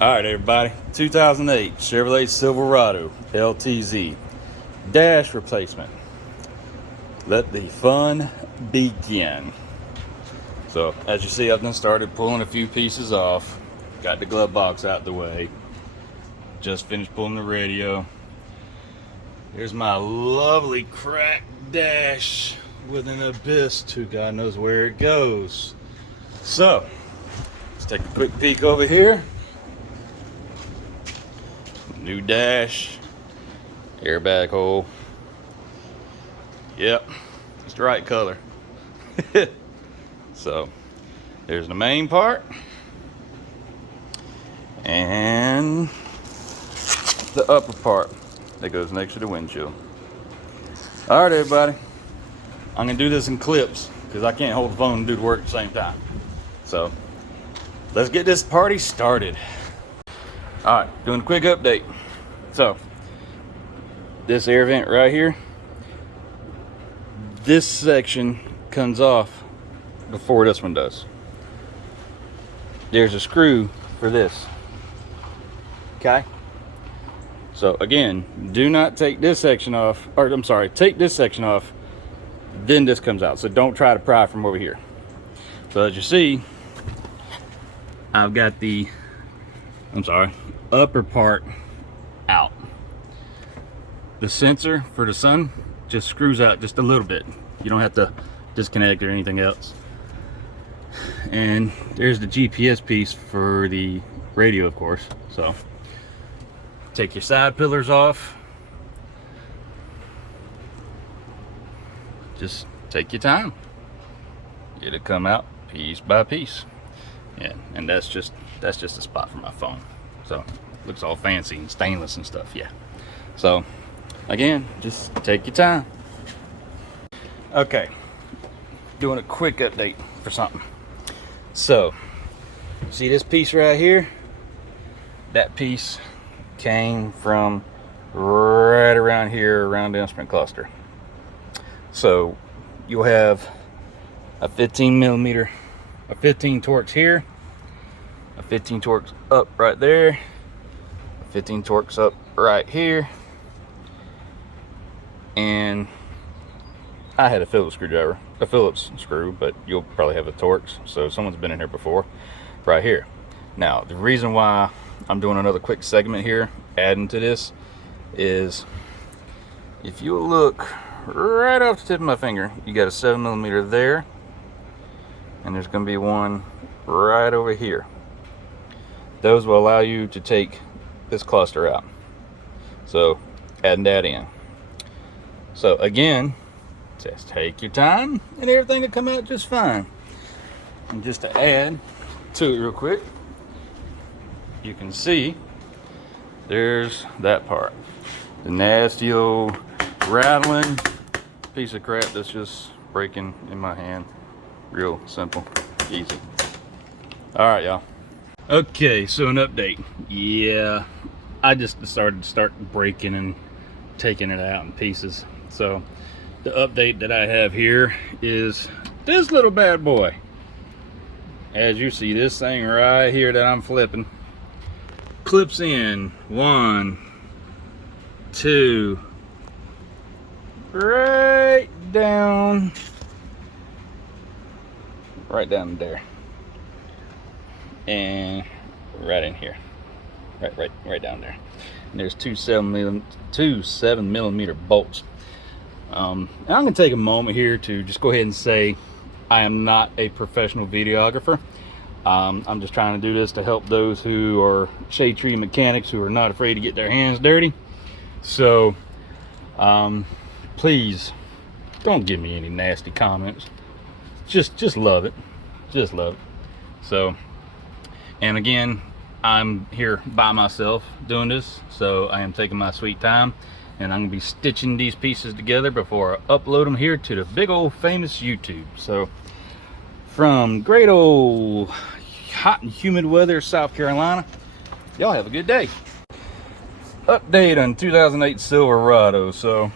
Alright everybody, 2008 Chevrolet Silverado LTZ dash replacement. Let the fun begin. So as you see, I've done started pulling a few pieces off. Got the glove box out the way. Just finished pulling the radio. Here's my lovely cracked dash with an abyss to God knows where it goes. So let's take a quick peek over here. New dash, airbag hole. Yep, it's the right color. So there's the main part and the upper part that goes next to the windshield. All right, everybody, I'm gonna do this in clips because I can't hold the phone and do the work at the same time. So let's get this party started. All right, doing a quick update. So this air vent right here, this section comes off before this one does. There's a screw for this. Okay. So again, do not take this section off, or I'm sorry, take this section off, then this comes out. So don't try to pry from over here. So as you see, I've got the, upper part out. The sensor for the sun just screws out just a little bit. You don't have to disconnect or anything else. And there's the GPS piece for the radio, of course. So take your side pillars off. Just take your time. Get it come out piece by piece. Yeah, and that's just a spot for my phone. So looks all fancy and stainless and stuff. Yeah. So again, just take your time. Okay, doing a quick update for something. So see this piece right here? That piece came from right around here, around the instrument cluster. So you'll have a 15 millimeter, a 15 Torx here, a 15 Torx up right there, a 15 Torx up right here, and I had a Phillips screwdriver, a Phillips screw, but you'll probably have a Torx, so someone's been in here before, right here. Now the reason why I'm doing another quick segment here, adding to this, is if you look right off the tip of my finger, you got a 7 millimeter there, and there's going to be one right over here. Those will allow you to take this cluster out. So adding that in. So again, just take your time and everything will come out just fine. And just to add to it real quick, you can see there's that part. The nasty old rattling piece of crap that's just breaking in my hand. Real simple, easy. All right, y'all. Okay, so an update. Yeah, I just decided to start breaking and taking it out in pieces. So the update that I have here is this little bad boy. As you see, this thing right here that I'm flipping clips in 1, 2, right down there, and right in here, right down there. And there's two 7 millimeter bolts. I'm gonna take a moment here to just go ahead and say I am not a professional videographer. I'm just trying to do this to help those who are shade tree mechanics who are not afraid to get their hands dirty. So please don't give me any nasty comments. Just love it. Just love it. So, and again, I'm here by myself doing this, so I am taking my sweet time, and I'm gonna be stitching these pieces together before I upload them here to the big old famous YouTube. So from great old hot and humid weather, South Carolina, y'all have a good day. Update on 2008 Silverado. So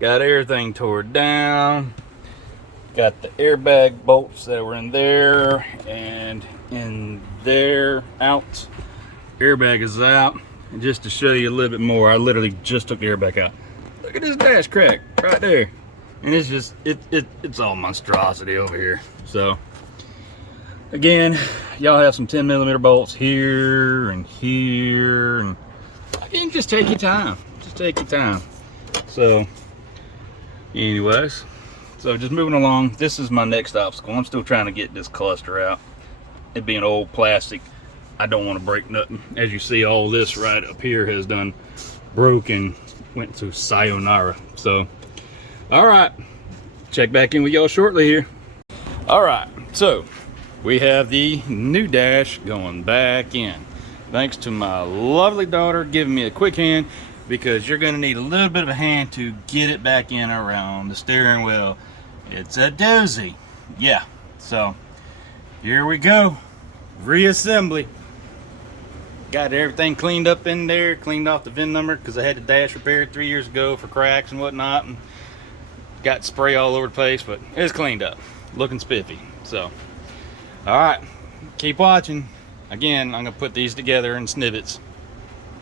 got everything tore down, got the airbag bolts that were in there and in there out. airbag is out. And just to show you a little bit more, I literally just took the airbag out. Look at this dash crack right there. And it's just, it's all monstrosity over here. So, again, y'all have some 10mm bolts here and here. And again, just take your time. Just take your time. So, anyways, so just moving along. This is my next obstacle. I'm still trying to get this cluster out. It being old plastic, I don't want to break nothing. As you see, all this right up here has done broken, went to sayonara. So, all right, check back in with y'all shortly here. All right, so we have the new dash going back in. Thanks to my lovely daughter giving me a quick hand, because you're going to need a little bit of a hand to get it back in around the steering wheel. It's a doozy. Yeah, so here we go. Reassembly. Got everything cleaned up in there, cleaned off the VIN number because I had the dash repaired 3 years ago for cracks and whatnot, and got spray all over the place, but it's cleaned up, looking spiffy. So, all right, keep watching. Again, I'm gonna put these together in snippets,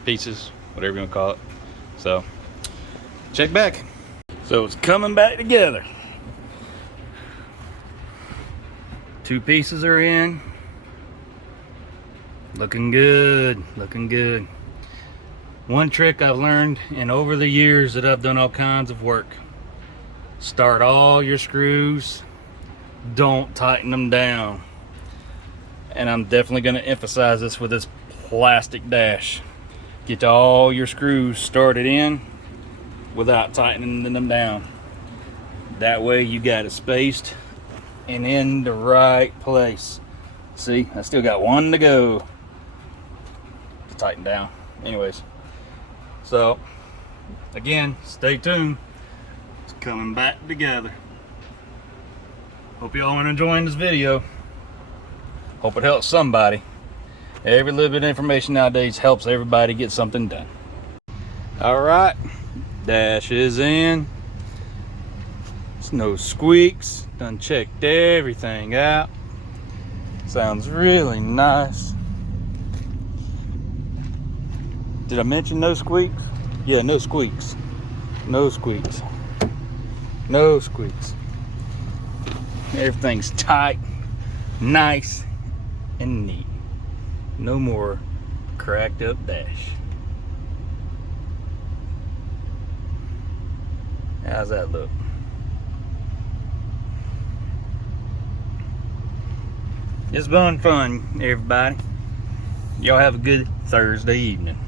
pieces, whatever you wanna call it. So, check back. So it's coming back together. 2 pieces are in. Looking good, looking good. One trick I've learned in over the years that I've done all kinds of work: start all your screws, don't tighten them down. And I'm definitely going to emphasize this with this plastic dash. Get all your screws started in without tightening them down. That way you got it spaced and in the right place. See, I still got one to go to tighten down. Anyways, so again, stay tuned. It's coming back together. Hope y'all are enjoying this video. Hope it helps somebody. Every little bit of information nowadays helps everybody get something done. All right, dash is in. It's no squeaks. Done checked everything out. Sounds really nice. Did I mention no squeaks? Yeah, no squeaks. No squeaks. No squeaks. Everything's tight, nice, and neat. No more cracked up dash. How's that look? It's been fun, everybody. Y'all have a good Thursday evening.